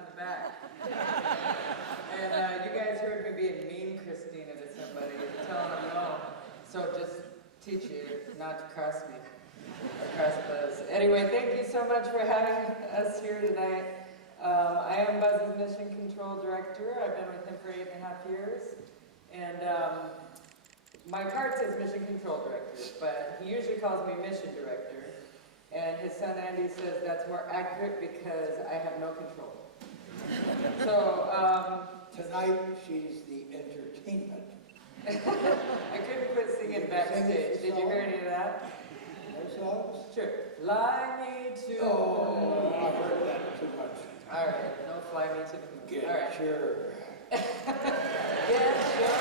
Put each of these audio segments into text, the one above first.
on the back. And you guys heard me being mean Christina to somebody, telling them no. So just teach you not to cross me, or cross Buzz. Anyway, thank you so much for having us here tonight. I am Buzz's Mission Control Director. I've been with him for 8.5 years. And my card says Mission Control Director, but he usually calls me Mission Director. And his son Andy says that's more accurate because I have no control. So, tonight she's the entertainment. I couldn't quit singing backstage. Did you hear any of that? No songs? Sure. Fly me to Oh, I've heard that too much. All right, no fly me to the moon. Get All right. your... Get your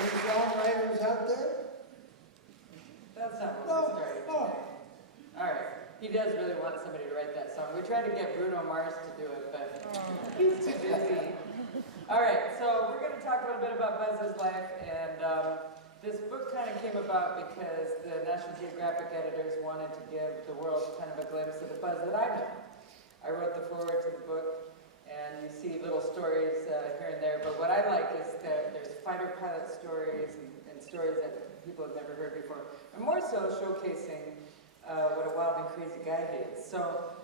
Any songwriters out there? That's not what we're starting today. All right. He does really want somebody to write that song. We tried to get Bruno Mars to do it, but he's too busy. All right, so we're going to talk a little bit about Buzz's life, and this book kind of came about because the National Geographic editors wanted to give the world kind of a glimpse of the Buzz that I know. I wrote the foreword to the book, and you see little stories here and there, but what I like is that there's fighter pilot stories and stories that people have never heard before, and more so showcasing what a wild and crazy guy he is. So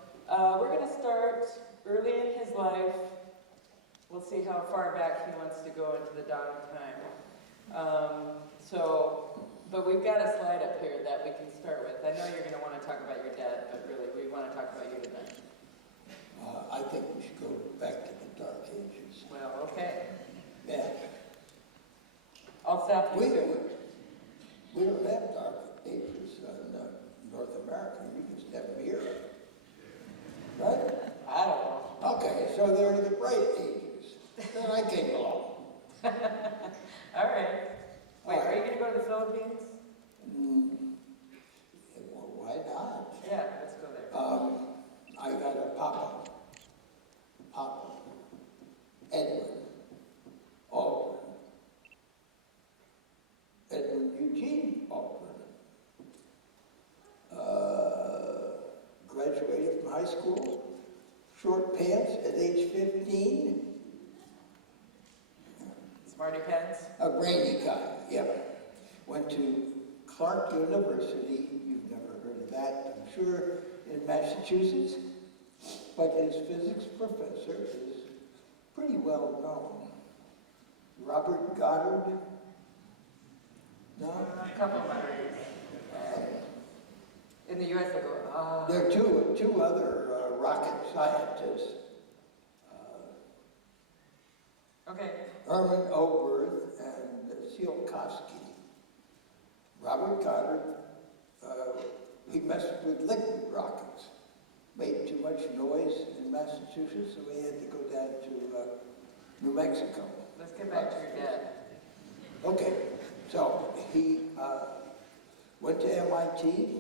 we're going to start early in his life. We'll see how far back he wants to go into the dawn of time. But we've got a slide up here that we can start with. I know you're going to want to talk about your dad, but really we want to talk about you tonight. I think we should go back to the Dark Ages. Well, okay. Yeah. I'll stop you. We don't have Dark Ages in North America. You can step here. Right? I don't know. Okay, so there are the Bright Ages. Then I came along. All right. Wait, are you going to go to the Philippines? Well, why not? Yeah, let's go there. I got a papa, Edwin Aldrin, Edwin Eugene Aldrin. Graduated from high school, short pants at age 15. Smarty pants? A brainy guy, yeah. Went to Clark University, you've never heard of that, I'm sure, in Massachusetts. But his physics professor is pretty well known. Robert Goddard? No? A couple of others. In the U.S. they go, There are two other rocket scientists. Okay. Herman Oberth and Tsiolkovsky. Robert Goddard, he messed with liquid rockets. Made too much noise in Massachusetts, so we had to go down to New Mexico. Let's get back to your dad. Okay, so he went to MIT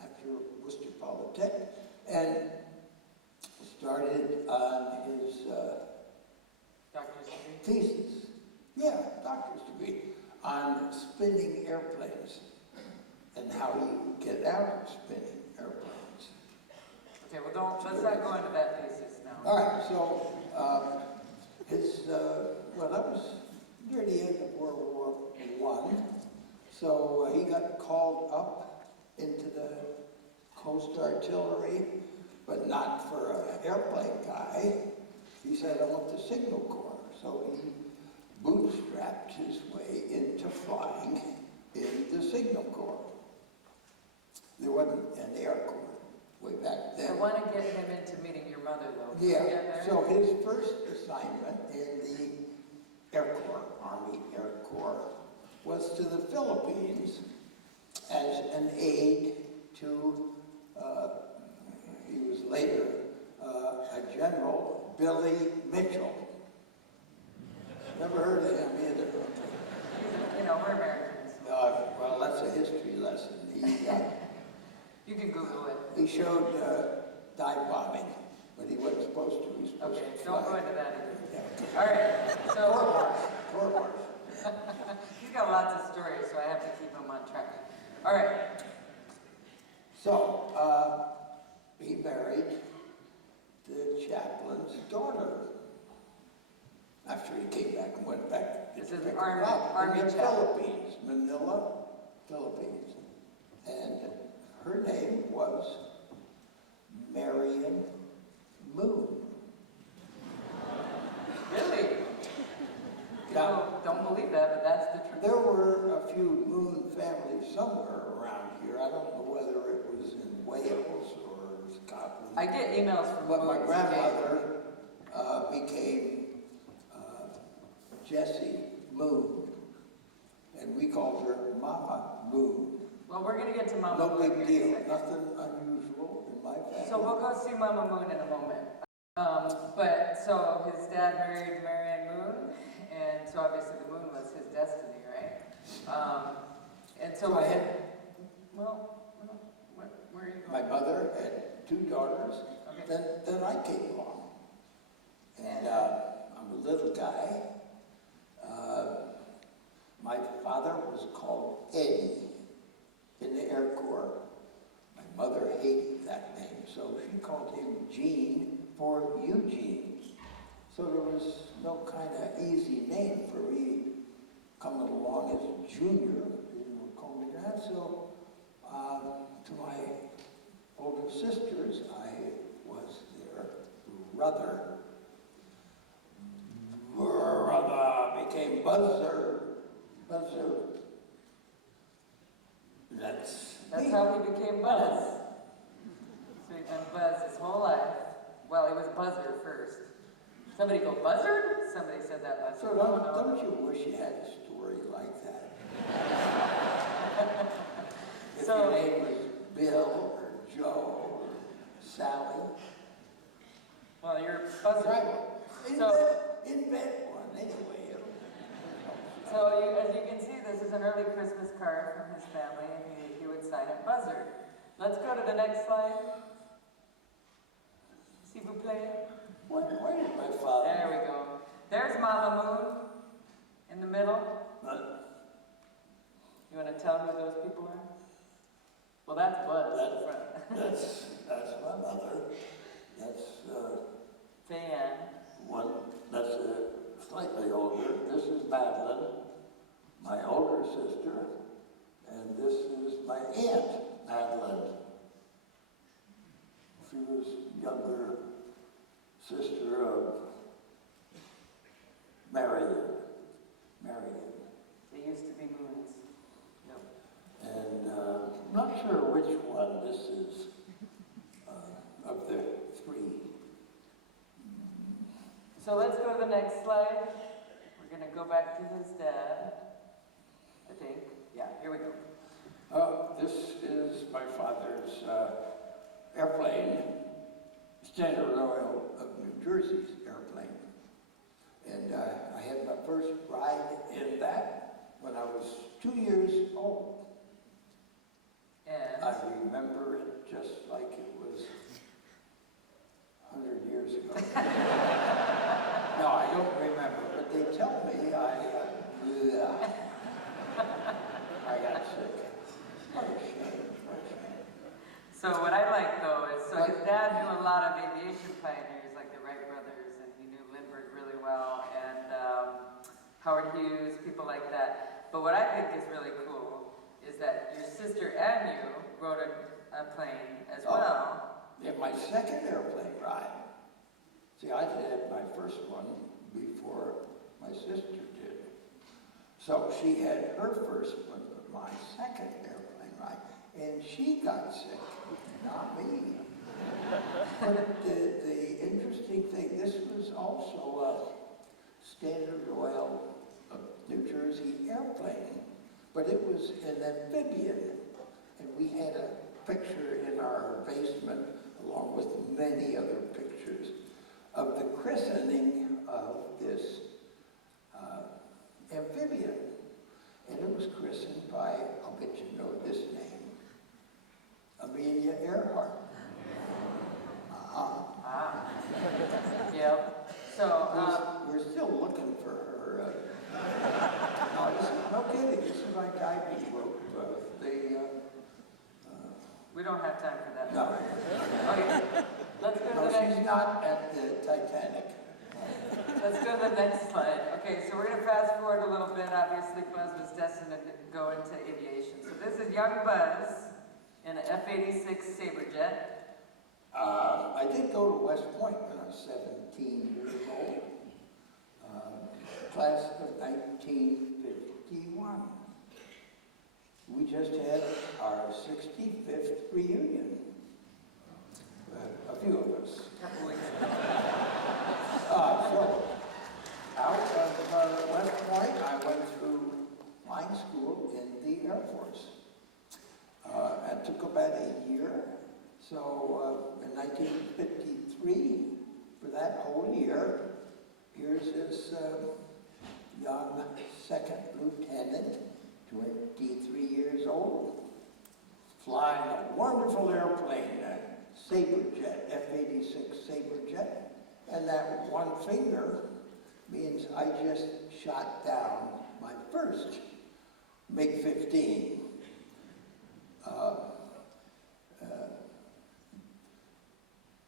after Worcester Polytech and started on his Doctor's degree? thesis. Yeah, doctor's degree on spinning airplanes and how you get out of spinning airplanes. Okay, well let's not go into that thesis now. All right, so well, that was near the end of World War I. So he got called up into the Coast Artillery, but not for an airplane guy. He said, I want the Signal Corps. So he bootstrapped his way into flying in the Signal Corps. There wasn't an Air Corps way back then. I want to get him into meeting your mother, though. Yeah, so his first assignment in the Air Corps, Army Air Corps, was to the Philippines as an aide to, he was later a General Billy Mitchell. Never heard of him either. You know, we're Americans. Well, that's a history lesson. You can Google it. He showed dive bombing, but he wasn't supposed to. He was supposed Okay, to don't fly. go into that either. Yeah. All right, so Corps March. he's got lots of stories, so I have to keep him on track. All right. So, army in the chap. Philippines, Manila, Philippines. And her name was Marion Moon. Really? Now, Don't believe that, but that's the truth. there were a few Moon families somewhere around here. I don't know whether it was in Wales or Scotland. I get emails from But my Moons grandmother became Jessie Moon, and we called her Mama Moon. Well, we're going to get to Mama No Moon big here in a deal, second. nothing unusual in my family. So we'll go see Mama Moon in a moment. So his dad married Marianne Moon, and so obviously the moon was his destiny, right? And so I had, where are you my going? mother had 2 daughters, Okay. then I came along. And I'm a little guy. My father was called Eddie in the Air Corps. My mother hated that name, so she called him Gene for Eugene. So there was no kind of easy name for me coming along as a junior. They didn't call me that. So to my older sisters, I was their brother. Brother became Buzzer. That's me. how he became Buzz. So he's been Buzz his whole life. Well, he was Buzzer first. Somebody go Buzzard? Somebody said that last So week. don't you wish you had a story like that? If So- your name was Bill or Joe or Sally. Well, you're Buzzard. Right. So- Invent one anyway. So as you can see, this is an early Christmas card from his family, and he would sign it Buzzard. Let's go to the next slide. S'il vous plaît. Where did my father? There we go. There's Mama Moon in the middle. You want to tell who those people are? Well, that's Buzz in front. That's my mother. That's Fan. one. That's slightly older. This is Madeline, my older sister, and this is my aunt, Madeline. She was younger sister of Marion. They used to be moons. Yep. And I'm not sure which one this is of the 3. So let's go to the next slide. We're going to go back to his dad, I think. Yeah, here we go. This is my father's airplane, Standard Oil of New Jersey's airplane. And I had my first ride in that when I was 2 years old. And I remember it just like it was 100 years ago. No, I don't remember, but they tell me I got sick. What a shame, what a shame. so what I like though is, so his dad knew a lot of aviation pioneers like the Wright brothers, and he knew Lindbergh really well, and Howard Hughes, people like that. But what I think is really cool is that your sister and you rode a plane as well. Yeah, my second airplane ride. See, I had my first one before my sister did. So she had her first one, but my second airplane ride, and she got sick, not me. But the interesting thing, this was also a Standard Oil of New Jersey airplane, but it was an amphibian, and we had a picture in our basement, along with many other pictures, of the christening of this amphibian. And it was christened by, I'll bet you know this name, Amelia Earhart. Yep. So, We're still looking for her. No, no kidding, this is my guidebook. we don't have time for that. No. Okay, let's go to No, the next. she's not at the Titanic. Let's go to the next slide. Okay, so we're going to fast forward a little bit. Obviously, Buzz was destined to go into aviation. So this is young Buzz in an F-86 Saberjet. I did go to West Point when I was 17 years old. Class of 1951. We just had our 65th reunion. A few of us. Couple weeks ago. So, out of West Point, I went through flying school in the Air Force. It took about a year. So, in 1953, for that whole year, here's this young second lieutenant, 23 years old, flying a wonderful airplane, a Saberjet, F-86 Saberjet, and that one finger means I just shot down my first MiG-15.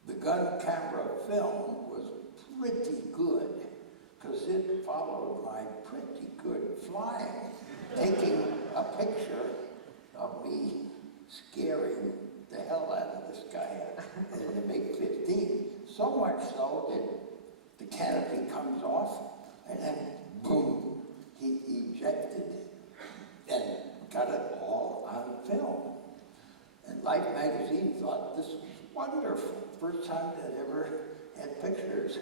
The gun camera film was pretty good because it followed my pretty good flying, taking a picture of me scaring the hell out of this guy in the MiG-15. So much so that the canopy comes off and then boom, he ejected and got it all on film. And Life magazine thought this was wonderful. First time they'd ever had pictures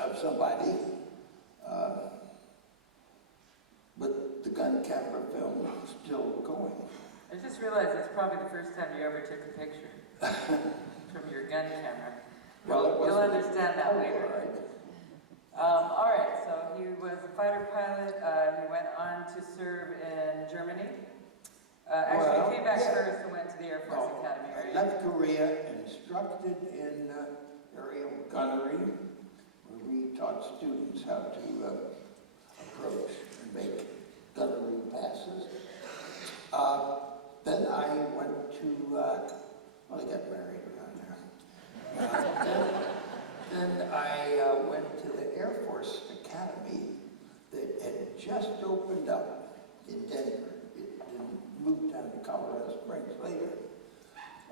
of somebody. But the gun camera film was still going. I just realized it's probably the first time you ever took a picture from your gun camera. Well, You'll understand that later. All right, so he was a fighter pilot. He went on to serve in Germany. Actually, he came back first and went to the Air Force Academy, I right? left Korea and instructed in aerial gunnery, where we taught students how to approach and make gunnery passes. Then I went to, well, I got married around there. Then I went to the Air Force Academy that had just opened up in Denver. It didn't move down to Colorado Springs later.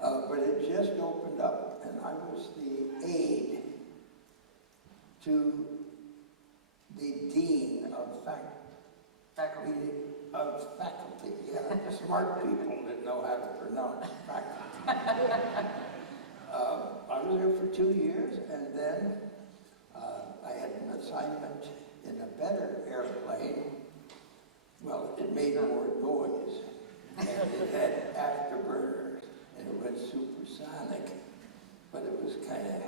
But it just opened up, and I was the aide to the dean of faculty. Yeah, smart people that know how to pronounce faculty. I was there for 2 years, and then I had an assignment in a better airplane. Well, it made more noise, and it had afterburners, and it went supersonic, but it was kind of,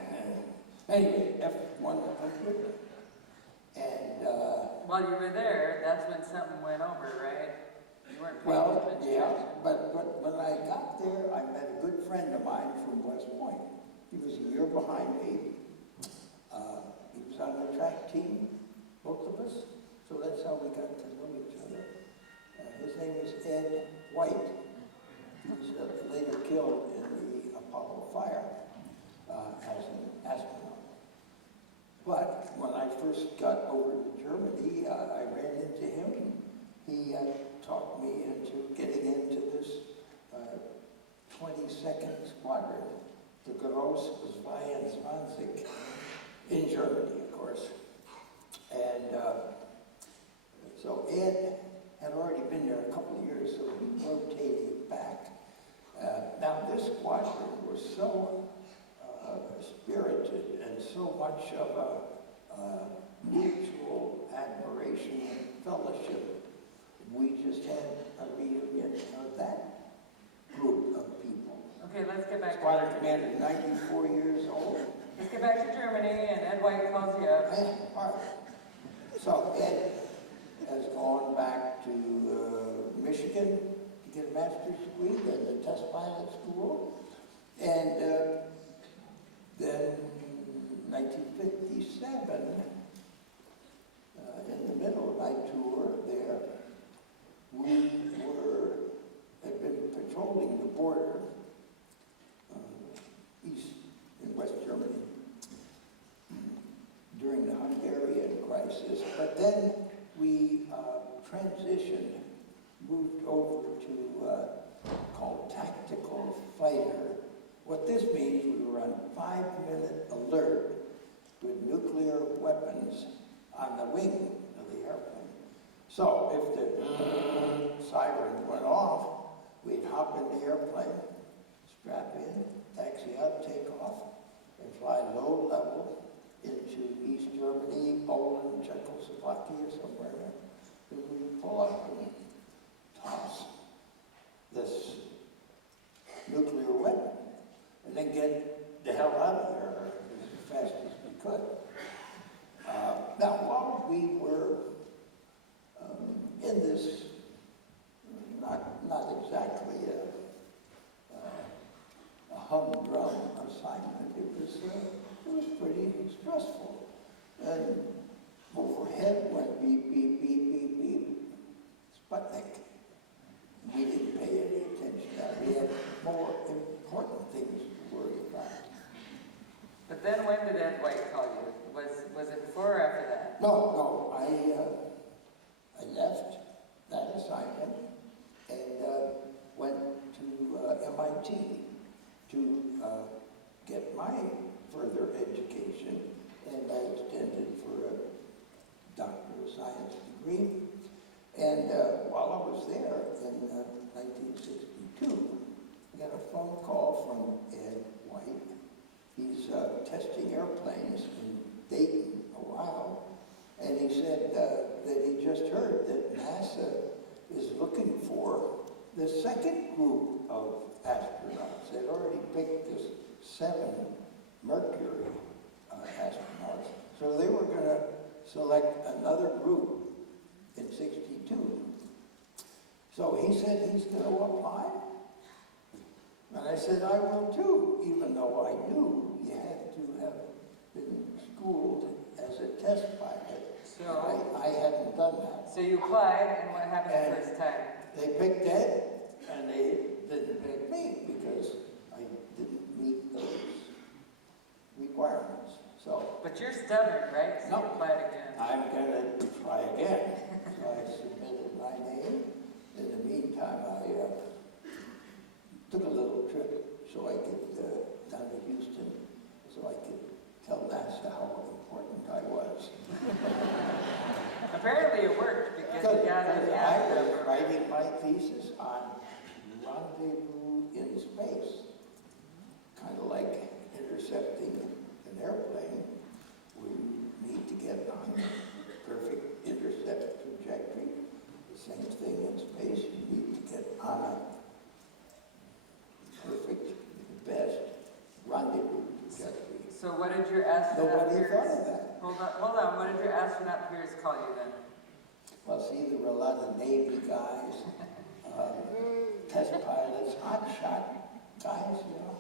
anyway, F-100, and While you were there, that's when something went over, right? You weren't paying well, much yeah, attention. but when I got there, I met a good friend of mine from West Point. He was a year behind me. He was on the track team, both of us, so that's how we got to know each other. His name was Ed White. He was later killed in the Apollo fire as an astronaut. But when I first got over to Germany, I ran into him. He talked me into getting into this 22nd Squadron, the Gross 22 in Germany, of course. And so Ed had already been there a couple of years, so we rotated back. Now this squadron was so spirited and so much of a mutual admiration and fellowship. We just had a reunion of that group of people. Okay, let's get back Squadron to commander, 94 years old. Let's get back to Germany, and Ed White calls you up. All right. So Ed has gone back to Michigan to get a master's degree at the test pilot school. And then 1957, in the middle of my tour there, we had been patrolling the border east in West Germany during the Hungarian crisis, but then we transitioned, moved over to called tactical fighter. What this means, we were on 5-minute alert with nuclear weapons on the wing of the airplane. So if the siren went off, we'd hop in the airplane, strap in, taxi out, take off, and fly low level into East Germany, Poland, Czechoslovakia, somewhere there. And we'd pull up and toss this nuclear weapon, and then get the hell out of there as fast as we could. Now, while we were in this, not exactly a humdrum assignment, it was pretty stressful. And overhead went beep, beep, beep, beep, beep. Sputnik. We didn't pay any attention to that. We had more important things to worry about. But then when did Ed White call you? Was it before or after that? No, I left that assignment and went to MIT to get my further education, and I extended for a Doctor of Science degree. And while I was there in 1962, I got a phone call from Ed White. He's testing airplanes in Dayton, Ohio, and he said that he just heard that NASA is looking for the second group of astronauts. They'd already picked this 7 Mercury astronauts, so they were going to select another group in 62. So he said he's going to apply. And I said, I will too, even though I knew you had to have been schooled as a test pilot. So I hadn't done that. So you applied, and what happened the first time? They picked Ed, and they didn't pick me because I didn't meet those requirements. So, but you're stubborn, right? So no, you applied again. I'm going to try again. So I submitted my name. In the meantime, I took a little trip so I could down to Houston, so I could tell NASA how important I was. Apparently it worked because you got it. I was writing my thesis on rendezvous in space, kind of like intercepting an airplane. We need to get on a perfect intercept trajectory. The same thing in space, you need to get on a perfect, best rendezvous trajectory. So what did your astronaut Nobody peers... thought of that. Hold on. What did your astronaut peers call you then? Well, see, there were a lot of Navy guys, test pilots, hotshot guys, you know.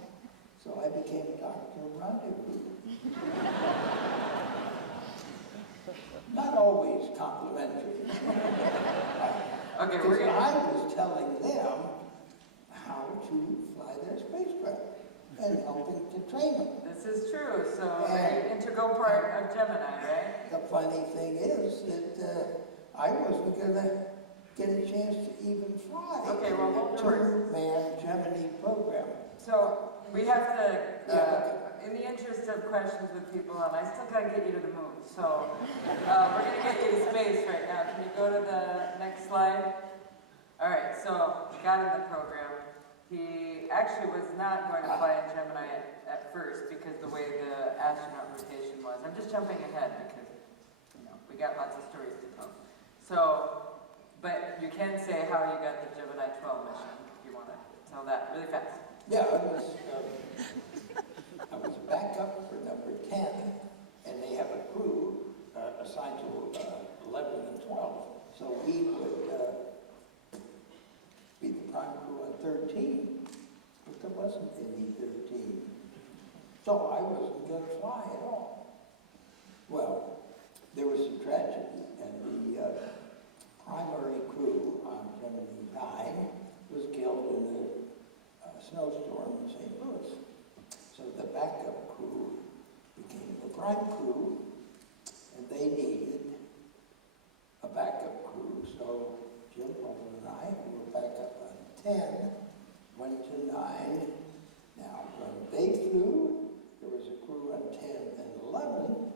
So I became Dr. Rendezvous. Not always complimentary. Okay, Because I was telling them how to fly their spacecraft and helping to train them. This is true. So very integral part of Gemini, right? The funny thing is that I wasn't going to get a chance to even fly the 2-man Gemini program. So we have to, in the interest of questions with people on, I still got to get you to the moon. So we're going to get you to space right now. Can you go to the next slide? All right, so got in the program. He actually was not going to fly in Gemini at first because the way the astronaut rotation was. I'm just jumping ahead because, we got lots of stories to tell. So, but you can say how you got the Gemini 12 mission if you want to tell that really fast. Yeah, I was backup for number 10, and they have a crew assigned to 11 and 12. So we would be the prime crew on 13, but there wasn't any 13. So I wasn't going to fly at all. Well, there was some tragedy, and the primary crew on Gemini 9 was killed in a snowstorm in St. Louis. So the backup crew became the prime crew, and they needed 10 went to 9. Now, when they flew, there was a crew on 10 and 11,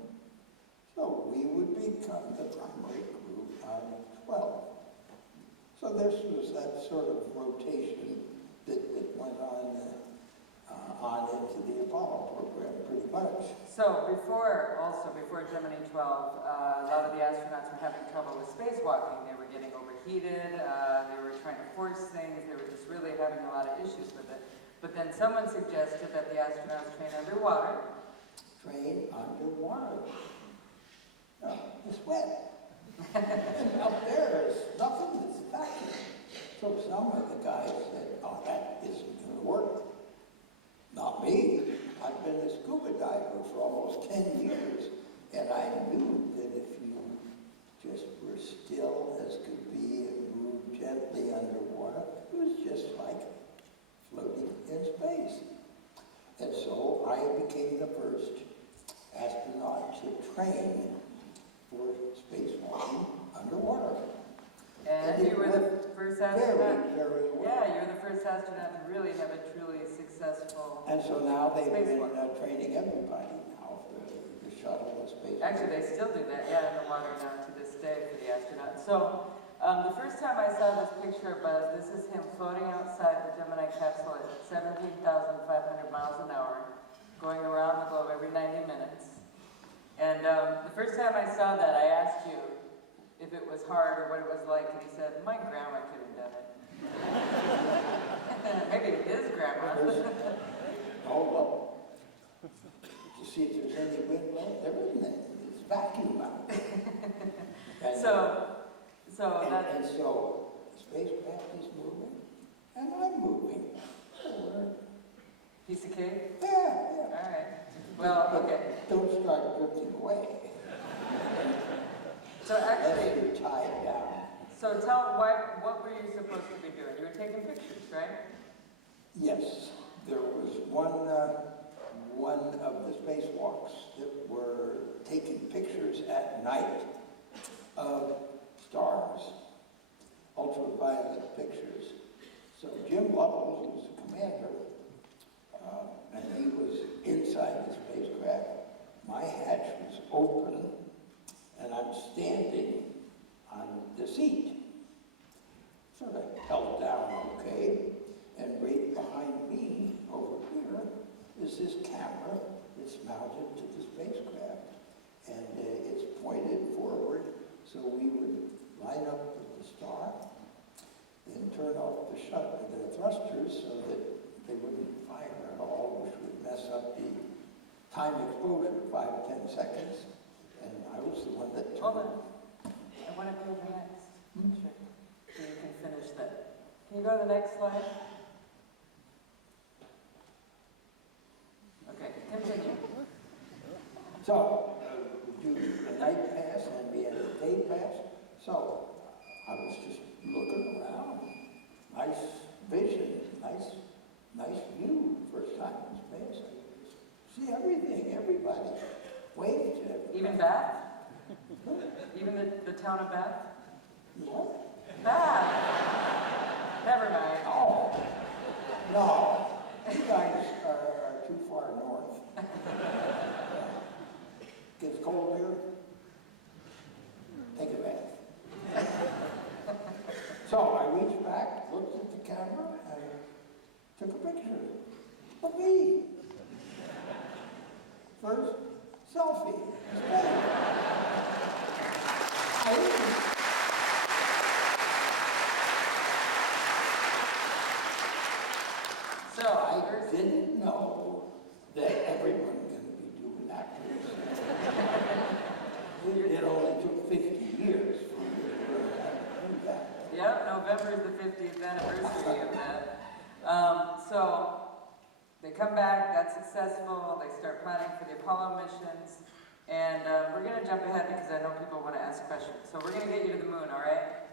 so we would become the primary crew on 12. So this was that sort of rotation that went on into the Apollo program pretty much. So before Gemini 12, a lot of the astronauts were having trouble with spacewalking. They were getting overheated, they were trying to force things, they were just really having a lot of issues with it. But then someone suggested that the astronauts train underwater. Train underwater? No, it's wet. And up there is nothing, it's vacuum. So some of the guys said, oh, that isn't going to work. Not me. I've been a scuba diver for almost 10 years, and I knew that if you just were still as could be and moved gently underwater, it was just like floating in space. And so I became the first astronaut to train for spacewalking underwater. And you were the first astronaut. Very well. Yeah, you're the first astronaut to really have a truly successful. And so now they've been spacewalk. training everybody now for the shuttle and space. Actually, they still do that, yeah, in the water now to this day for the astronauts. So, the first time I saw this picture of Buzz, this is him floating outside the Gemini capsule at 17,500 miles an hour, going around the globe every 90 minutes. And the first time I saw that, I asked you if it was hard or what it was like, and he said, my grandma could have done it. Maybe his grandma. Oh, well. You see if there's any wind blowing? There isn't any. It's vacuum out there. And, So and so the spacecraft is moving, and I'm moving. Piece of cake? Yeah. All right. Well, okay. Don't start drifting away. So actually, Unless you're tied down. so what were you supposed to be doing? You were taking pictures, right? Yes, there was one of the spacewalks that were taking pictures at night of stars, ultraviolet pictures. So Jim Lovell, who was the commander, and he was inside the spacecraft. My hatch was open, and I'm standing on the seat. Sort of held down okay, and right behind me, over here, is this camera that's mounted to the spacecraft. And it's pointed forward, so we would line up with the star, then turn off the thrusters so that they wouldn't fire at all, which would mess up the time exposure, 5-10 seconds. And I was the one that Hold on. I want to go to the next. Sure. So you can finish that. Can you go to the next slide? Okay, continue. So, we do the night pass and we had a day pass. So, I was just looking around. Nice vision, nice view. First time in space. I see everything, everybody. Wave to everybody. Even Bath? Even the town of Bath? What? Bath! Never mind. Oh, no. You guys are too far north. Gets cold here? Take a bath. So I reached back, looked at the camera, and took a picture of me. First, selfie. So I didn't know that everyone can be doing actors. It only took 50 years for me to learn how to do that. Yep, November is the 50th anniversary of that. So they come back, that's successful, they start planning for the Apollo missions, and we're going to jump ahead because I know people want to ask questions. So we're going to get you to the moon, all right?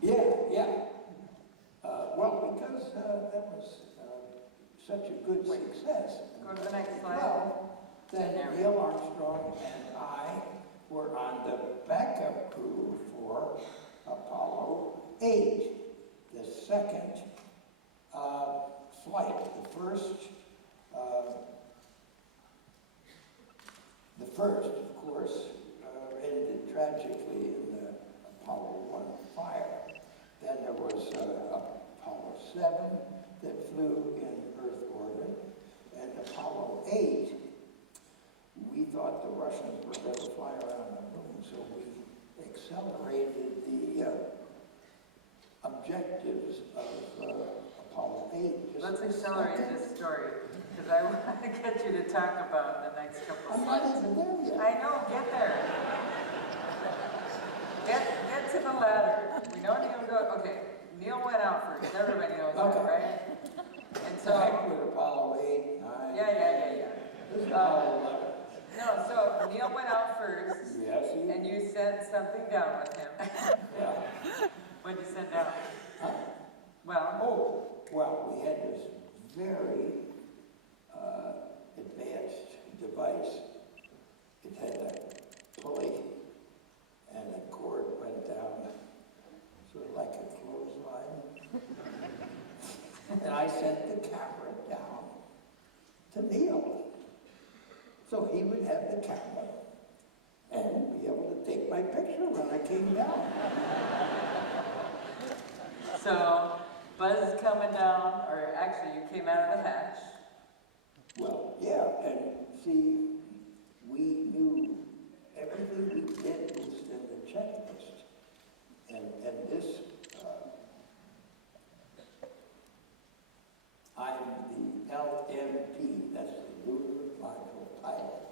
Yeah. Well, because that was such a good success. Go to the next slide. Well, then Neil Armstrong and I were on the backup crew for Apollo 8, the second flight. The first, of course, ended tragically in the Apollo 1 fire. Then there was Apollo 7 that flew in Earth orbit, and Apollo 8, we thought the Russians were going to fly around the moon, so we accelerated the objectives of Apollo 8. Let's accelerate this story, because I want to get you to talk about the next couple of slides. I'm not even there yet. I know, get there. Get to the ladder. We know Neil go. Okay, Neil went out first. Everybody knows that, right? And so. Heck with Apollo 8, 9. Yeah. This is Apollo 11. No, so Neil went out first. Yes, and you sent something down with him. Yeah. What'd you send down? Huh? Well, we had this very advanced device. It had a pulley and a cord went down, sort of like a clothesline. And I sent the camera down to Neil, so he would have the camera and be able to take my picture when I came down. So, Buzz is coming down, or actually you came out of the hatch. Well, yeah, and see, we knew everything we did was in the checklist. And this, I'm the LMP, that's the Lunar Module Pilot.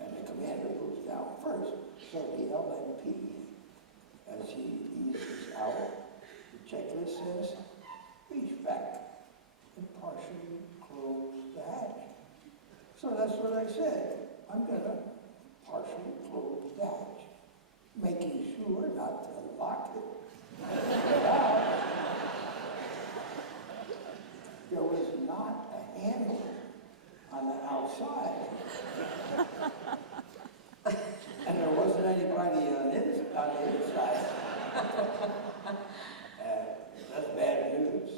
And the commander goes down first. So the LMP, as he eases out, the checklist says, reach back and partially close the hatch. So that's what I said. I'm going to partially close the hatch, making sure not to lock it. There was not a handle on the outside. And there wasn't anybody on the inside. That's bad news.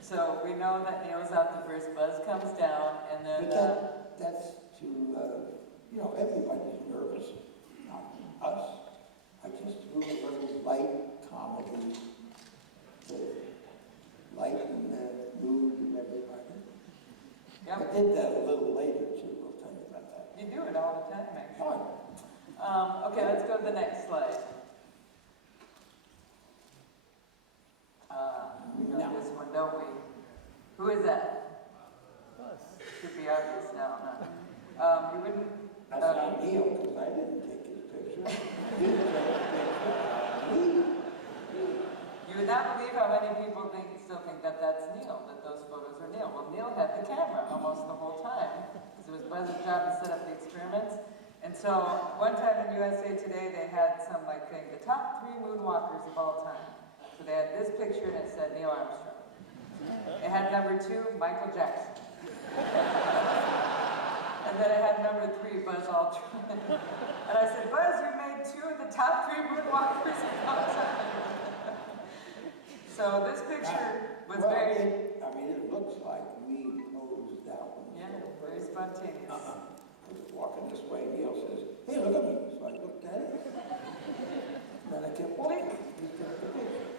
So we know that Neil's out the first, Buzz comes down, and then... But that's to, everybody's nervous, not us. I just do a little light comedy to lighten the mood of everybody. Yep. I did that a little later too, we'll tell you about that. You do it all the time, actually. Fine. Okay, let's go to the next slide. We know this one, don't we? Who is that? Should be obvious now, huh? You wouldn't... That's not Neil, because I didn't take his picture. He took a picture of me. You would not believe how many people still think that that's Neil, that those photos are Neil. Well, Neil had the camera almost the whole time, because it was Buzz's job to set up the experiments. And so, one time in USA Today, they had some thing, the top 3 moonwalkers of all time. So they had this picture and it said Neil Armstrong. It had number 2, Michael Jackson. And then it had number 3, Buzz Aldrin. And I said, Buzz, you made 2 of the top 3 moonwalkers of all time. So this picture was very... It looks like we posed that one. Yeah, very spontaneous. I was walking this way, Neil says, hey, look at me. So I looked at it. Then I kept walking. He took the picture.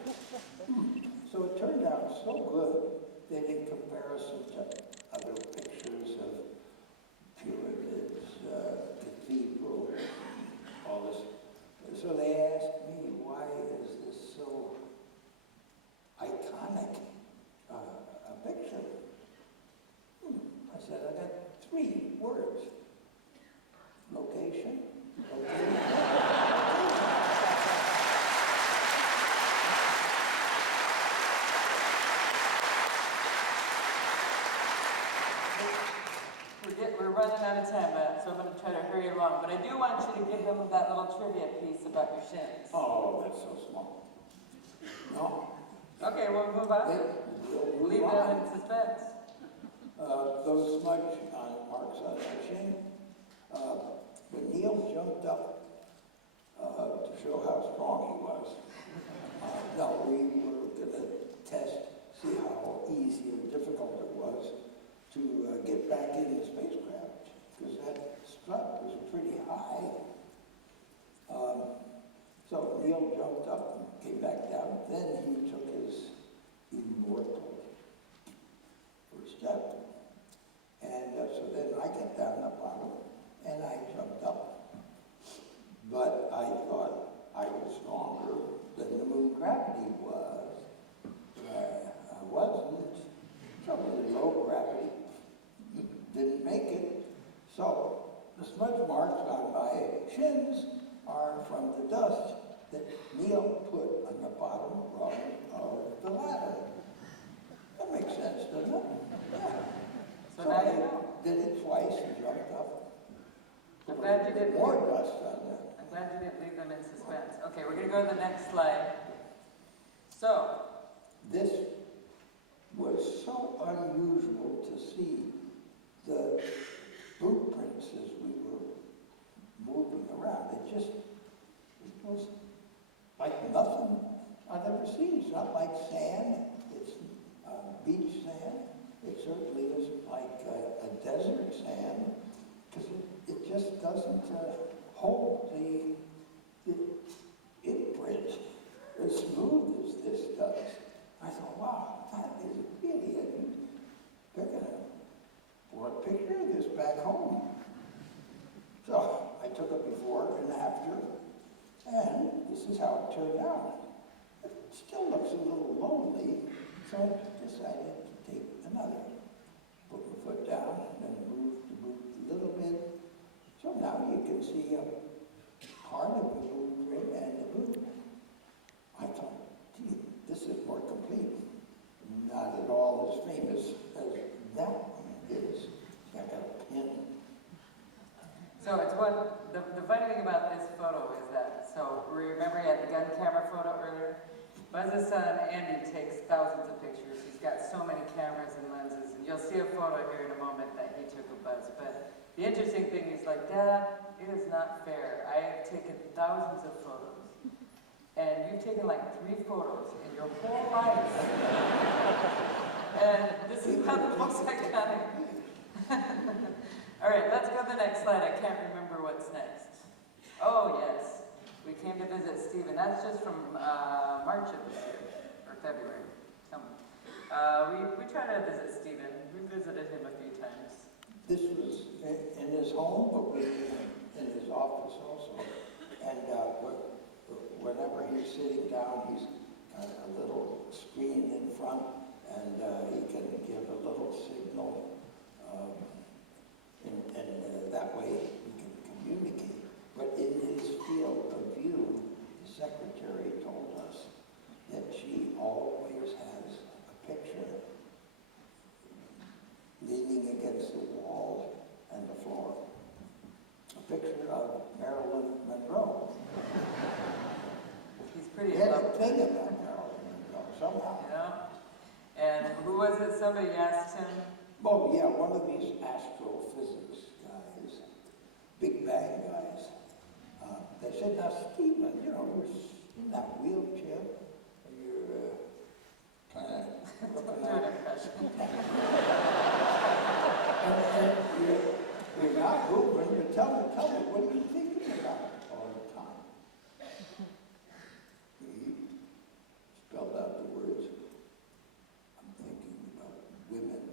So it turned out so good that in comparison to other pictures of pyramids, cathedrals, all this, so they asked me, why is this so iconic a picture? I said, I got 3 words. Location, location. We're running out of time, so I'm going to try to hurry along. But I do want you to give him that little trivia piece about your shins. Oh, that's so small. No. Okay, we'll move on. We'll Leave them in suspense. Those smudge marks on my chin. When Neil jumped up to show how strong he was, no, we were going to test see how easy or difficult it was to get back in the spacecraft, because that strut was pretty high. So Neil jumped up and came back down. Then he took his immortal first step. And so then I got down the bottom and I jumped up. But I thought I was stronger than the moon gravity was. I wasn't. So the low gravity didn't make it. So the smudge marks on my shins are from the dust that Neil put on the bottom rung of the ladder. That makes sense, doesn't it? Yeah. So now you know. I did it twice and jumped up. I'm glad you didn't. More dust on that. I'm glad you didn't leave them in suspense. Okay, we're going to go to the next slide. So, This was so unusual to see the boot prints as we were moving around. It was like nothing I've ever seen. It's not like sand. It's beach sand. It certainly isn't like a desert sand, because it just doesn't hold the imprint as smooth as this does. I thought, wow, that is really they're going to pour a picture of this back home. So I took a before and after, and this is how it turned out. It still looks a little lonely, so I decided to take another. Put my foot down, and then move the boot a little bit. So now you can see a part of the boot rim and the boot. I thought, gee, this is more complete. Not at all as famous as that one is. I got a pin. so it's one, the funny thing about this photo is that, so remember he had the gun camera photo earlier? Buzz's son, Andy, takes thousands of pictures. He's got so many cameras and lenses, and you'll see a photo here in a moment that he took of Buzz. But the interesting thing is like, Dad, it is not fair. I have taken thousands of photos, and you've taken like 3 photos in your whole life. And this is not the most iconic. All right, let's go to the next slide. I can't remember what's next. Oh, yes. We came to visit Stephen. That's just from March of this year, or February. We try to visit Stephen. We visited him a few times. This was in his home, but we in his office also. And whenever he's sitting down, he's got a little screen in front, and he can give a little signal, and that way we can communicate. But in his field of view, the secretary told us that she always has a picture leaning against the wall and the floor. A picture of Marilyn Monroe. He's pretty He had a lovely. thing about Marilyn Monroe somehow. You know? And who was it? Somebody asked him. Oh yeah, one of these astrophysics guys, Big Bang guys. They said, now Stephen, you know, you're in that wheelchair, you're kind of looking Do an at impression. and you're not moving, but tell me, what are you thinking about all the time? He spelled out the words, I'm thinking about women.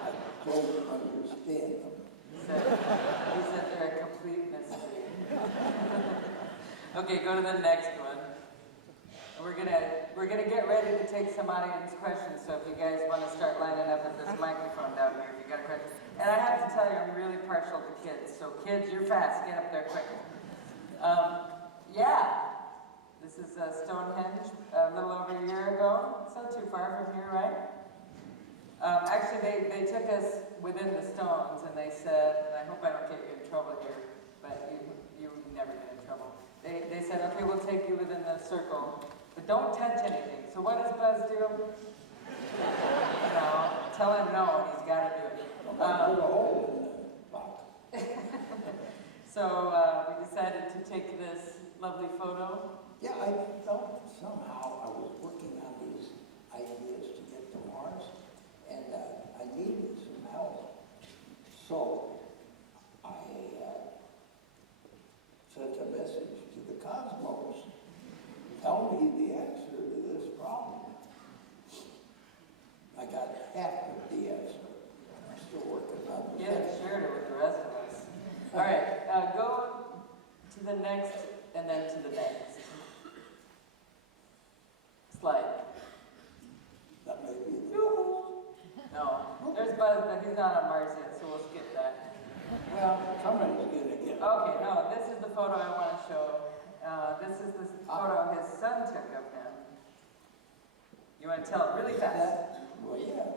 I don't understand them. He said they're a complete mystery. Okay, go to the next one. We're gonna get ready to take some audience questions. So if you guys want to start lining up at this microphone down here, if you got a question. And I have to tell you, I'm really partial to kids. So kids, you're fast. Get up there quick. Yeah, this is Stonehenge, a little over a year ago. It's not too far from here, right? Actually, they took us within the stones, and they said, and I hope I don't get you in trouble here, but you never get in trouble. They said, okay, we'll take you within the circle, but don't touch anything. So what does Buzz do? You know, tell him no, and he's got to do it. Put a hole in the box. So we decided to take this lovely photo? Yeah, I felt somehow I was working on these ideas to get to Mars, and I needed some help. So I sent a message to the cosmos. Tell me the answer to this problem. I got half of the answer. I'm still working on the Yeah, shared it with the rest of us. All right, go to the next and then to the next. Slide. That may be the next. No, there's Buzz, but he's not on Mars yet, so we'll skip that. Well, somebody's going to get it. Okay, no, this is the photo I want to show. This is the photo his son took of him. You want to tell it really fast? Well, yeah.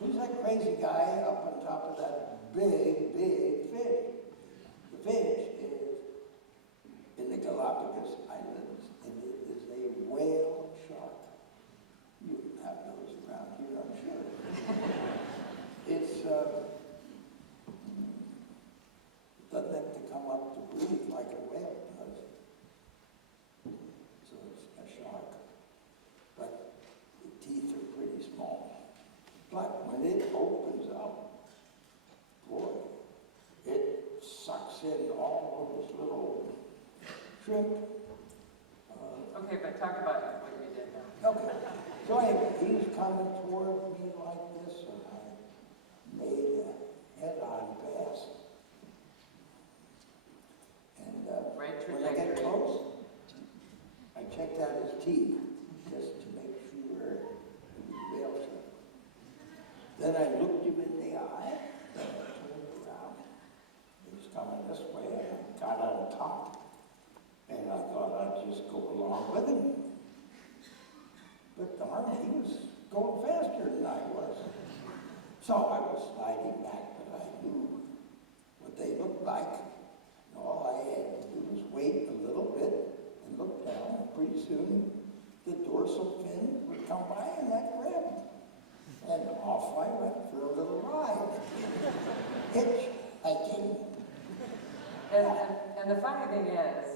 Who's that crazy guy up on top of that big, big fish? The fish is in the Galapagos Islands, and it is a whale shark. You have those around here, I'm sure. It's, doesn't have to come up to breathe like a whale does. So it's a shark. But the teeth are pretty small. But when it opens up, boy, it sucks in all those little shrimp. Okay, but talk about what you did now. Okay, so anyway, he's coming toward me like this, and I made a head-on pass. And Right when I get trajectory. close, I checked out his teeth, just to make sure he was whale shark. Then I looked him in the eye, and I turned around. He was coming this way, and I got on top. And I thought I'd just go along with him. But darn, he was going faster than I was. So I was sliding back, but I knew what they looked like. And all I had to do was wait a little bit and look down, and pretty soon the dorsal fin would come by and I'd grab him. And off I went for a little ride. Hitchhiking. And the funny thing is,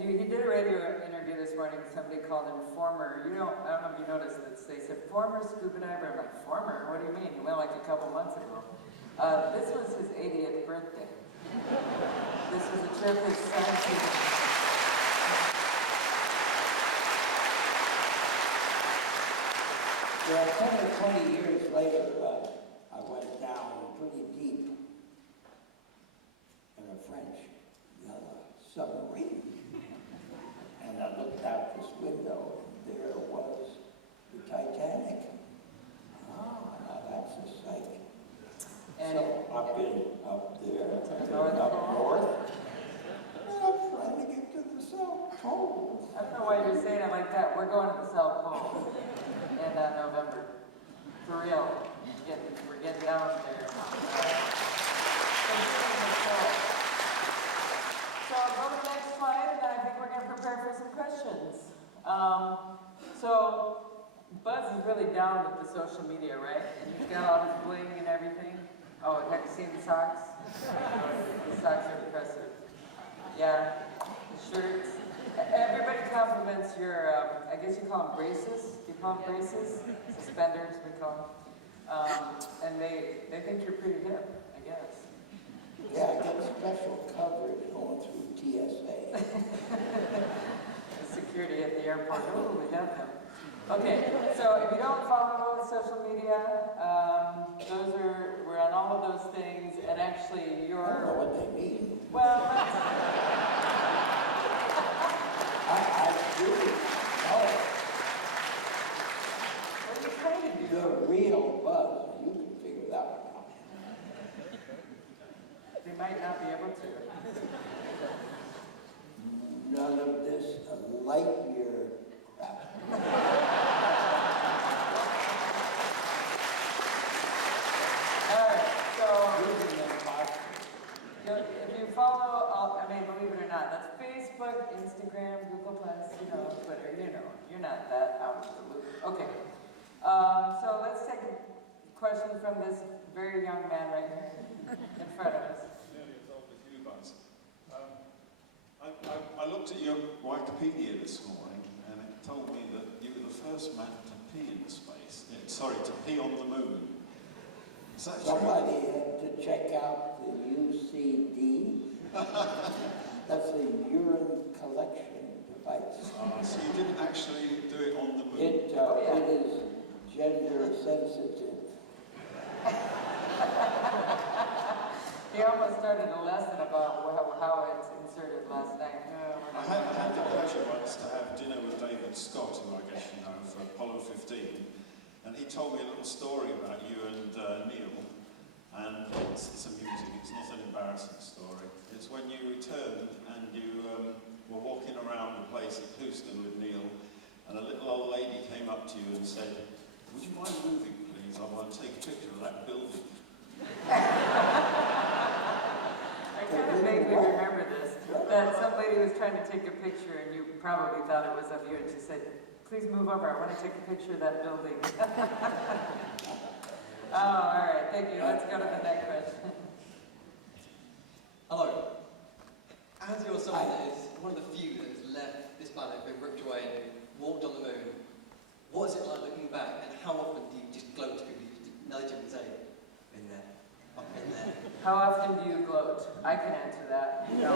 he did a radio interview this morning. Somebody called him former. I don't know if you noticed this. They said former scuba diver. I'm like, former? What do you mean? He went like a couple months ago. This was his 80th birthday. This was a trip his son took. Yeah, 10 or 20 years later, I went down pretty deep in a French submarine. And I looked out this window, and there was the Titanic. Ah, now that's a sight. And So I've been up there, To the and North up Pole? north, and I'm trying to get to the South Pole. I don't know why you're saying it like that. We're going to the South Pole in November. For real. We're getting down there. So I'll go to the next slide, and then I think we're going to prepare for some questions. So Buzz is really down with the social media, right? And he's got all his bling and everything. Oh, have you seen the socks? The socks are impressive. Yeah, the shirts. Everybody compliments your, I guess you call them braces. Do you call them braces? Suspenders, we call them. And they think you're pretty hip, I guess. Yeah, I get special coverage going through TSA. The security at the airport, oh, we have them. Okay, so if you don't follow social media, we're on all of those things, and actually I don't know what they mean. well, I really know what are you trying to do? the real Buzz. You can figure that one out. They might not be able to. None of this light year crap. All right, so Using them possible. if you follow, believe it or not, that's Facebook, Instagram, Google+, Twitter, you're not that out of the loop. Okay, so let's take a question from this very young man right here in front of us. Nearly as old as you, Buzz. I looked at your Wikipedia this morning, and it told me that you were the first man to pee in space. Sorry, to pee on the moon. Is that Somebody had to check out the UCD. That's a urine collection device. So you didn't actually do it on the moon? It is gender sensitive. He almost started a lesson about how it's inserted last night. I had the pleasure once to have dinner with David Scott, who I guess you know, for Apollo 15, and he told me a little story about you and Neil, and it's amusing, it's not an embarrassing story. It's when you returned and you were walking around the place at Houston with Neil, and a little old lady came up to you and said, "Would you mind moving, please? I want to take a picture of that building." I kind of vaguely remember this, that some lady was trying to take a picture and you probably thought it was of you, and she said, "Please move over, I want to take a picture of that building." Oh, all right, thank you. Let's go to the next question. Hello. As you're someone that is one of the few that has left this planet, been ripped away and walked on the moon, what is it like looking back, and how often do you just gloat to people, you just nudge them and say, "Been there, I've been there"? How often do you gloat? I can answer that. No.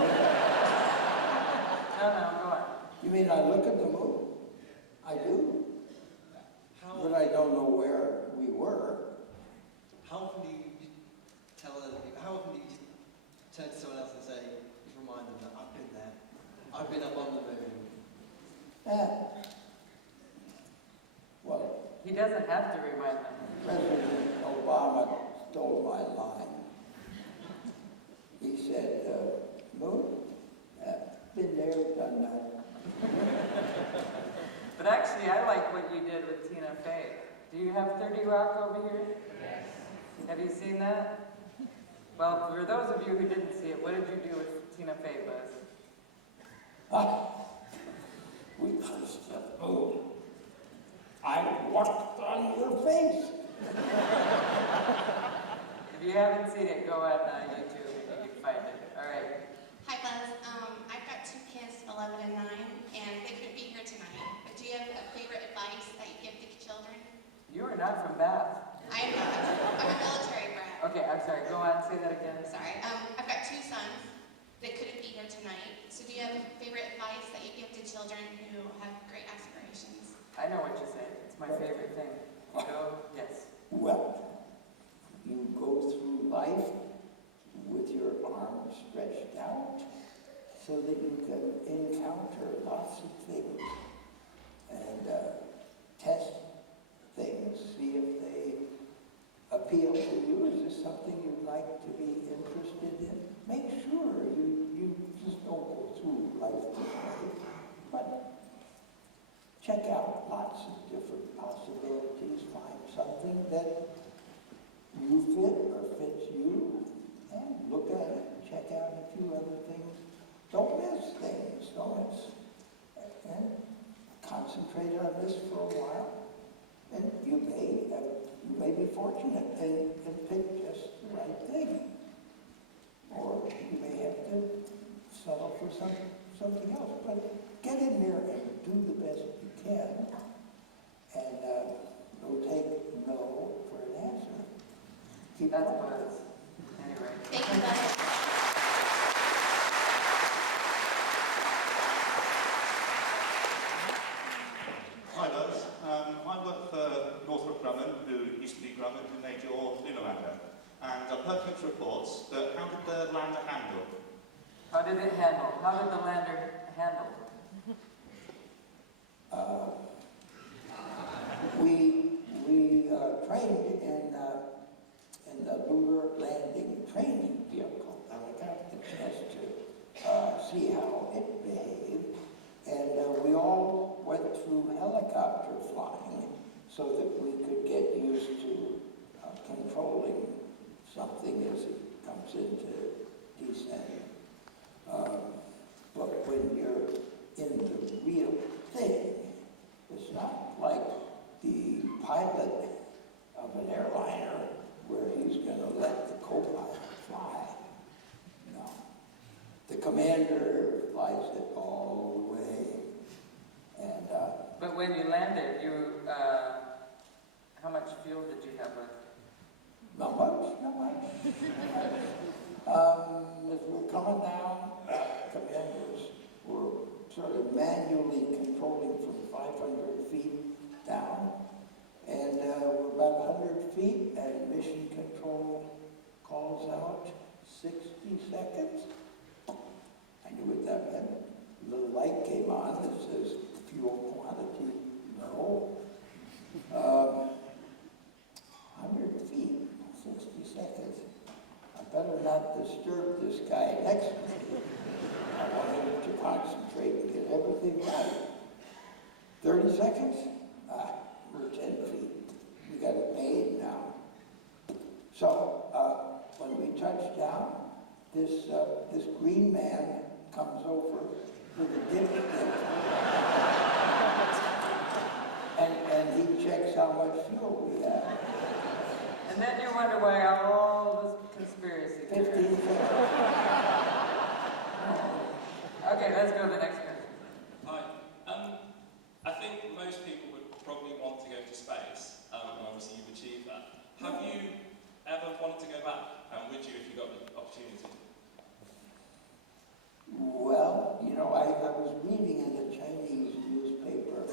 No, go on. You mean I look at the moon? I do. But I don't know where we were. How often do you tell other people, how often do you just turn to someone else and say, just remind them that I've been there, I've been up on the moon? Well, He doesn't have to remind them. President Obama stole my line. He said, "Moon, been there, done that." But actually, I like what you did with Tina Fey. Do you have 30 Rock over here? Yes. Have you seen that? Well, for those of you who didn't see it, what did you do with Tina Fey, Buzz? We cursed the moon. I walked on your face. If you haven't seen it, go on YouTube and you can find it. All right. Hi, Buzz. I've got two kids, 11 and 9, and they couldn't be here tonight. But do you have a favorite advice that you give to children? You are not from Bath. I am not. I'm a military brat. Okay, I'm sorry. Go on. Say that again. Sorry. I've got two sons that couldn't be here tonight. So do you have favorite advice that you give to children who have great aspirations? I know what you say. It's my favorite thing. Go. Yes. Well, you go through life with your arms stretched out so that you can encounter lots of things and test things, see if they appeal to you. Is this something you'd like to be interested in? Make sure you just don't go through life this way, but check out lots of different possibilities, find something that you fit or fits you, and look at it, check out a few other things. Don't miss things, and concentrate on this for a while, and you may be fortunate and pick just the right thing. Or you may have to settle for something else, but get in there and do the best you can, and don't take no for an answer. Keep That's going. Buzz. Anyway. Thank you, Buzz. Hi, Buzz. I work for Northrop Grumman, who used to be Grumman, who made your lunar lander. And I've heard mixed reports, but how did the lander handle? How did it handle? How did the lander handle? We trained in the lunar landing training vehicle, and I got the chance to see how it behaved. And we all went through helicopter flying so that we could get used to controlling something as it comes into descent. But when you're in the real thing, it's not like the pilot of an airliner where he's going to let the co-pilot fly. No. The commander flies it all the way. when you landed, how much fuel did you have left? Not much, not much. As we're coming down, commanders were sort of manually controlling from 500 feet down. And we're about 100 feet, and mission control calls out 60 seconds. I knew what that meant. A little light came on that says fuel quantity, no. 100 feet, 60 seconds. I better not disturb this guy next to me. I want him to concentrate and get everything right. 30 seconds? We're 10 feet. We got it made now. So, when we touch down, this green man comes over with a dipstick. and he checks how much fuel we have. And then you wonder why all this conspiracy 15 theories. seconds. Okay, let's go to the next question. Hi. I think most people would probably want to go to space, and obviously you've achieved that. Have you ever wanted to go back, and would you if you got the opportunity? Well, you know, I was reading in the Chinese newspaper,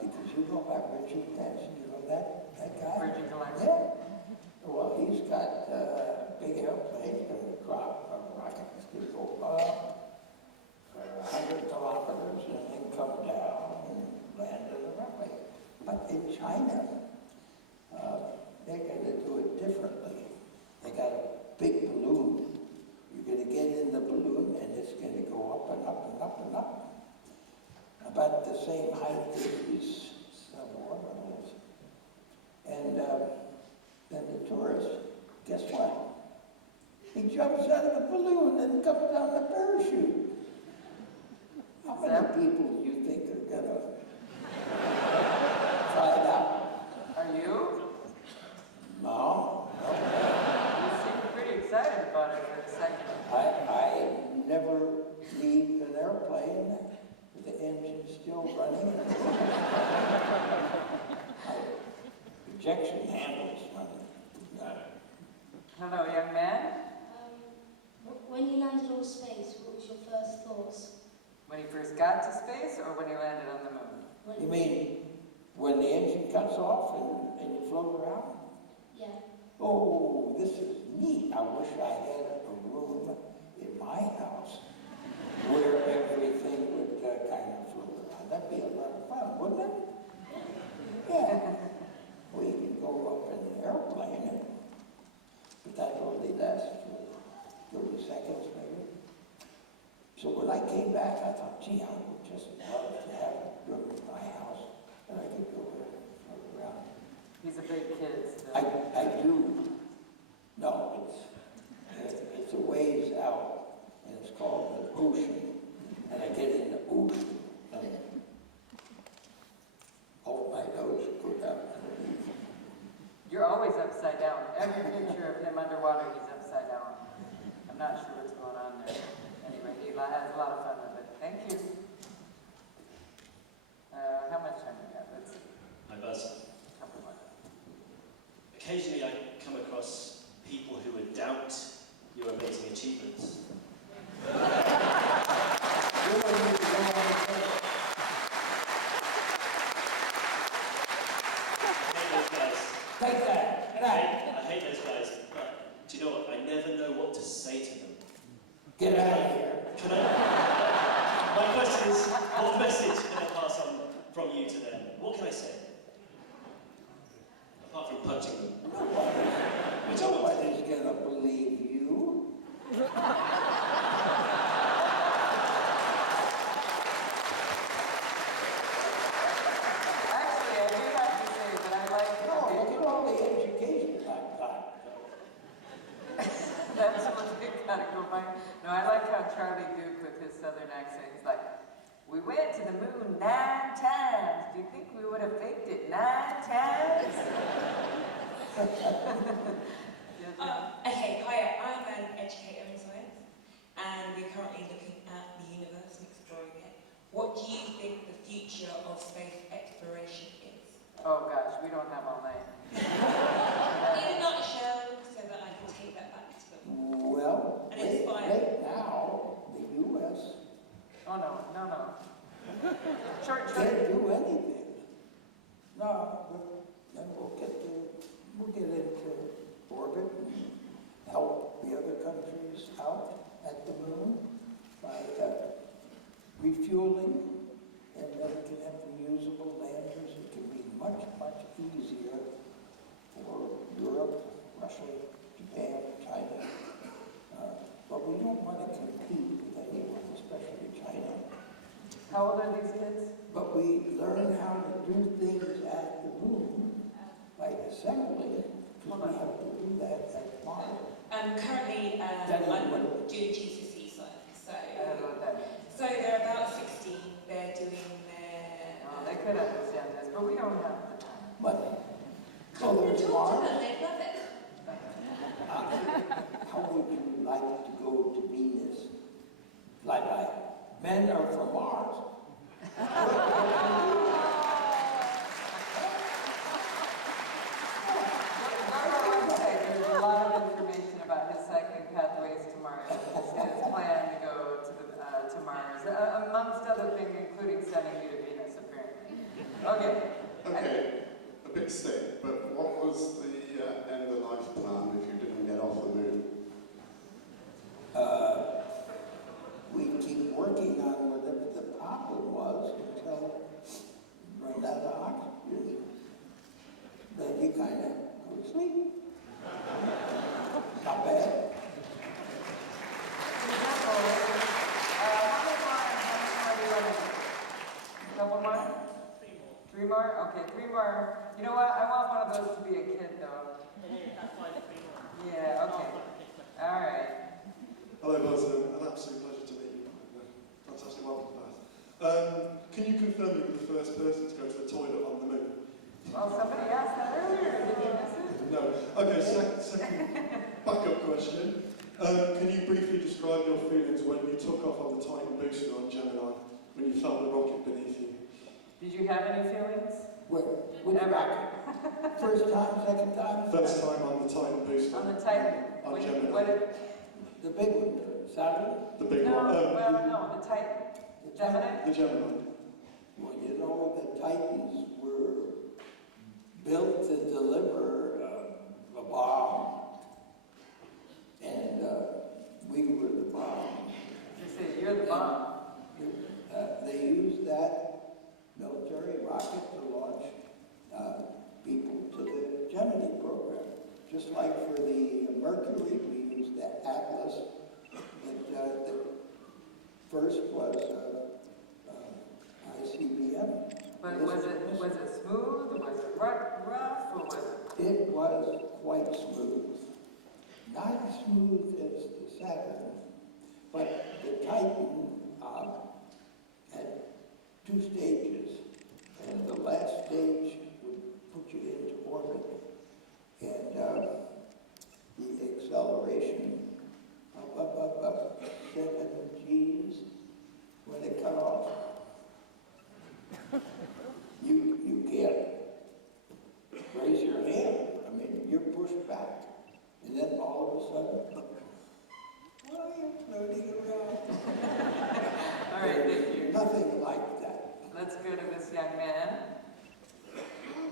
because you know about Richard Branson, you know that guy? Virgin Galactic. Yeah. Well, he's got a big airplane, going to drop a rocket, it's going to go up for 100 kilometers and then come down and land on the runway. But in China, they're going to do it differently. They got a big balloon. You're going to get in the balloon and it's going to go up and up and up and up. About the same height as these suborbitals. And then the tourist, guess what? He jumps out of the balloon and comes down the parachute. How many people do you think are going to try it out? Are you? No. You seem pretty excited about it for a second. I never leave an airplane with the engine still running. Ejection handles running. Hello, young man. When you landed on space, what was your first thoughts? When he first got to space or when he landed on the moon? You mean when the engine cuts off and you float around? Yeah. Oh, this is neat. I wish I had a room in my house where everything would kind of float around. That'd be a lot of fun, wouldn't it? Yeah. We can go up in an airplane, but that only lasts for 30 seconds maybe. So when I came back, I thought, gee, I would just love to have a room in my house and I could go there and float around. He's a big kid still. I do. No, it's a ways out, and it's called the ocean. And I get in the ocean, and hold my nose, go down underneath. You're always upside down. Every picture of him underwater, he's upside down. I'm not sure what's going on there. Anyway, he has a lot of fun with it. Thank you. How much time do we have? Let's see. Hi, Buzz. Couple more. Occasionally I come across people who would doubt your amazing achievements. Take that. Get out. I hate those guys, but do you know what? I never know what to say to them. Get out of here. Can I? My question is, what message can I pass on from you to them? What can I say? Apart from punching them. Nobody's gonna believe you. Actually, I do have to say that I like No, look at all the education I've got. That's what we gotta go by. No, I like how Charlie Duke with his southern accent, he's like, we went to the moon 9 times. Do you think we would have faked it 9 times? Okay, hi, I'm an educator in science, and we're currently looking at the universe and exploring it. What do you think the future of space Oh, no. Short. Can't do anything. No, but then we'll get into orbit and help the other countries out at the moon by refueling, and then we can have reusable landers. It can be much, much easier for Europe, Russia, Japan, China. But we don't want to compete with anyone, especially China. How old are these kids? But we learn how to do things at the moon, like assembling, because we have to do that at Mars. Currently, That's I'm what- doing GCSE science, I don't know what that means. so they're about 16. They're doing their. Oh, they could understand this, but we don't have the time. But, so there's Talk to Mars. them, they love it. How would you like to go to Venus? Like, men are from Mars. There's a lot of information about his cycling pathways to Mars. His plan to go to Mars, amongst other things, including sending you to Venus, apparently. Okay. Okay, a bit sick, but what was the end of life plan if you didn't get off the moon? We keep working on whatever the problem was until we run out of oxygen. Then you kind of go to sleep. Not bad. Couple more? Three more? Okay, three more. You know what? I want one of those to be a kid, though. Yeah, okay. All right. Hello, Buzz. An absolute pleasure to meet you. Fantastic welcome back. Can you confirm you were the first person to go to the toilet on the moon? Well, somebody asked that earlier. Did you miss it? No. Okay, second backup question. Can you briefly describe your feelings when you took off on the Titan booster on Gemini, when you felt the rocket beneath you? Did you have any feelings? With the rocket. First time, second time? First time on the Titan booster. On the Titan? On When you- Gemini. what it- The big one, Saturn? The big No, one. well, no, the Titan. The Gemini? The Gemini. Well, you know, the Titans were built to deliver a bomb, and we were the bomb. You say you're the bomb. They used that military rocket to launch people to the Gemini program. Just like for the Mercury, we used the Atlas. The first was ICBM. But was it smooth? Was it rough? Or was it? It was quite smooth. Not as smooth as the Saturn, but the Titan had two stages, and the last stage would put you into orbit, and the acceleration up 7 Gs when it cut off. You can't raise your hand. I mean, you're pushed back, and then all of a sudden, well, you're floating around. All right, thank you. Nothing like that. Let's go to this young man.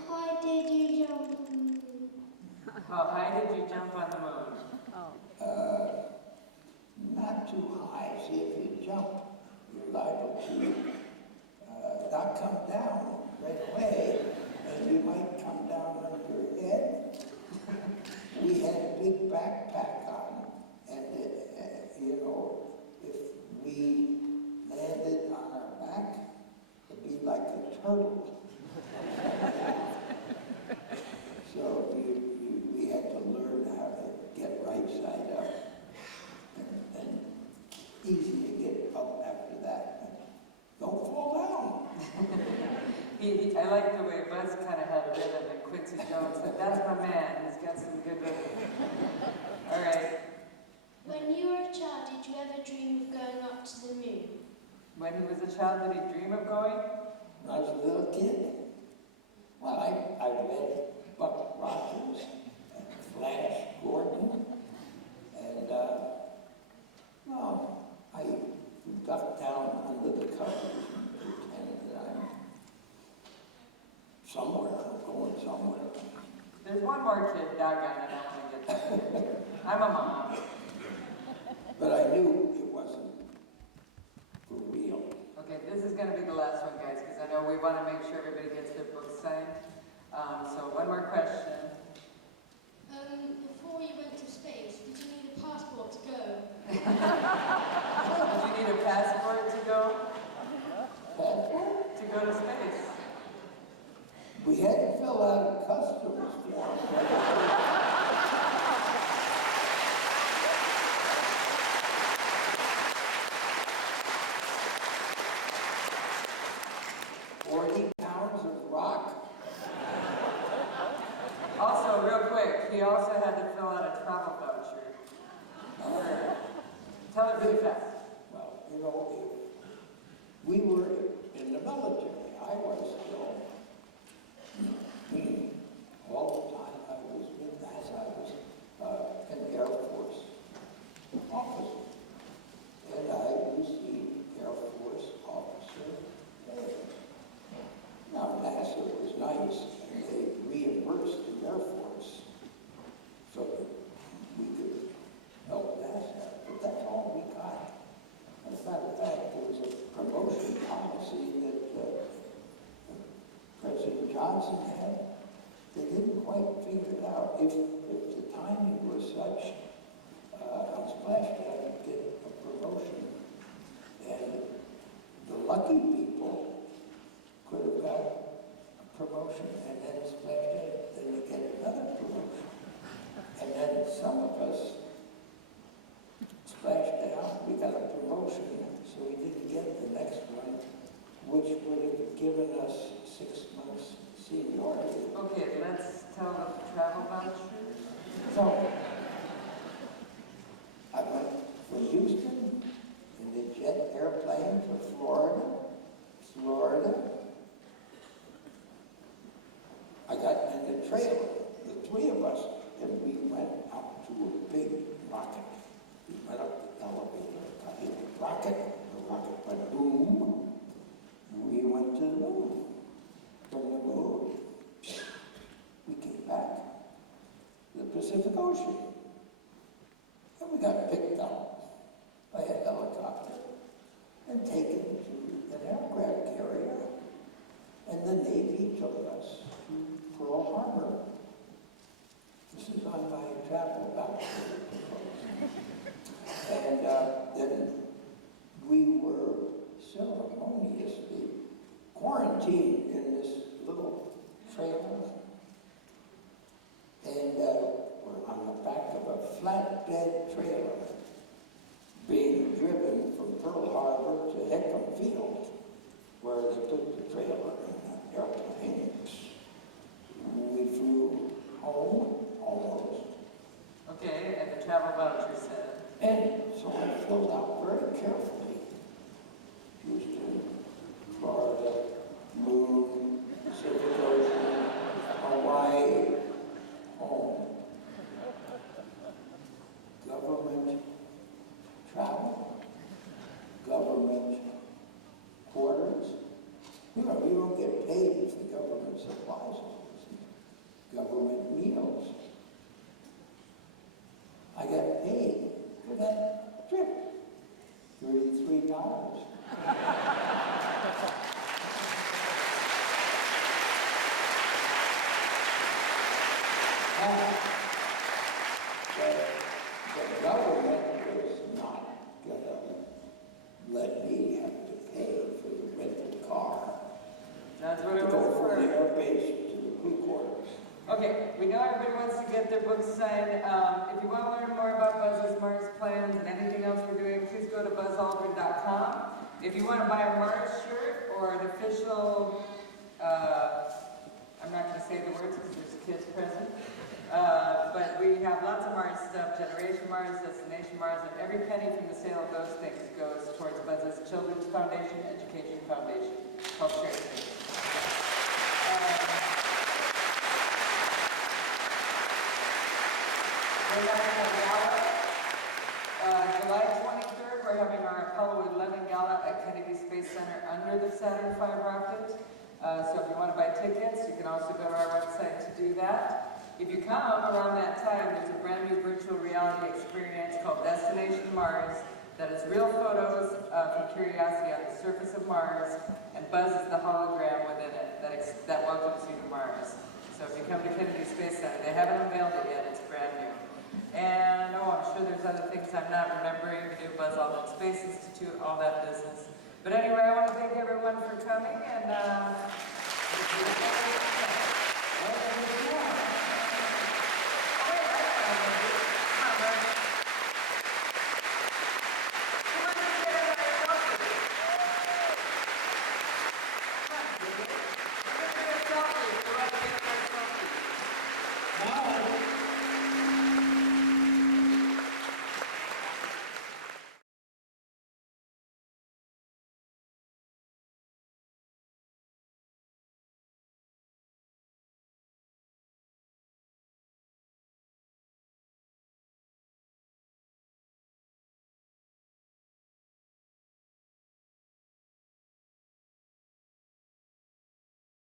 How high did you jump on the moon? How high did you jump on the moon? Not too high. See, if you jump, you're liable to not come down right away, and you might come down on your head. We had a big backpack on, and you know, if we landed on our back, it'd be like a turtle. So we had to learn how to get right side up, and easy to get up after that. Don't fall down. I like the way Buzz kind of had a rhythm, and Quincy Jones said, "That's my man. He's got some good rhythm." All right. When you were a child, did you ever dream of going up to the moon? When he was a child, did he dream of going? When I was a little kid, well, I read Buck Rogers and Flash Gordon, and I got down under the one more kid, doggone it, I want to get that. I'm a mom. But I knew it wasn't for real. Okay, this is going to be the last one, guys, because I know we want to make sure everybody gets their books signed. So one more question. Before you went to space, did you need a passport to go? Did you need a passport to go? Passport? To go to space? We had to fill out a customs form. Also, real quick, he also had to fill out a travel voucher. Tell it really fast. Well, you know, we were in the military. I was still. All the time I was with NASA. I was an Air Force officer. And I received Air Force officer pay. Now, NASA was nice, and they reimbursed the Air Force so that we could help NASA. But that's all we got. As a matter of fact, there was a promotion policy that President Johnson had. They didn't quite figure it out. If the timing was such, on Splash Pad would get a promotion. And the lucky people could have got a promotion, and then Splash Pad, then they get another promotion. And then some of us splashed down, we got a promotion, so we didn't get the next one, which would have given us 6 months seniority. Okay, let's tell the travel voucher. So, I went from Houston in the jet airplane to Florida. I got in the trailer, the three of us, and we went up to a big rocket. We went up the elevator, got in the rocket went boom, and we went to the moon. From the moon, we came back to the Pacific Ocean. And we got picked up by a helicopter and taken to an aircraft carrier. And the Navy took us to Pearl Harbor. This is on my travel voucher. And then we were ceremoniously quarantined in this little trailer. And we're on the back of a flatbed trailer being driven from Pearl Harbor to Hickam Field, where they took the trailer and the airplane. We flew home, almost. Okay, and the travel voucher said? And so I filled out very carefully. Houston, Florida, Moon, Pacific Ocean, Hawaii, home. Government travel, government quarters. You know, you don't get paid if the government supplies it. Government meals. I got paid for that trip. $33. The government was not going to let me have to pay for the rental car. That's what it to was go for. from the air base to the crew quarters. Okay, we know everybody wants to get their books signed. If you want to learn more about Buzz's Mars plans and anything else we're doing, please go to buzzaldrin.com. If you want to buy a Mars shirt or an official, I'm not going to say the words because there's kids present, but we have lots of Mars stuff, Generation Mars, Destination Mars, and every penny from the sale of those things goes towards Buzz's Children's Foundation, Education Foundation, called Charity. We're having a gala, July 23rd, we're having our Apollo 11 gala at Kennedy Space Center under the Saturn V rocket. So if you want to buy tickets, you can also go to our website to do that. if you come around that time, there's a brand new virtual reality experience called Destination Mars that is real photos from Curiosity on the surface of Mars, and Buzz is the hologram within it that welcomes you to Mars. So if you come to Kennedy Space Center, they haven't unveiled it yet, it's brand new. And I'm sure there's other things I'm not remembering. We do Buzz Aldrin Space Institute, all that business. But anyway, I want to thank everyone for coming, and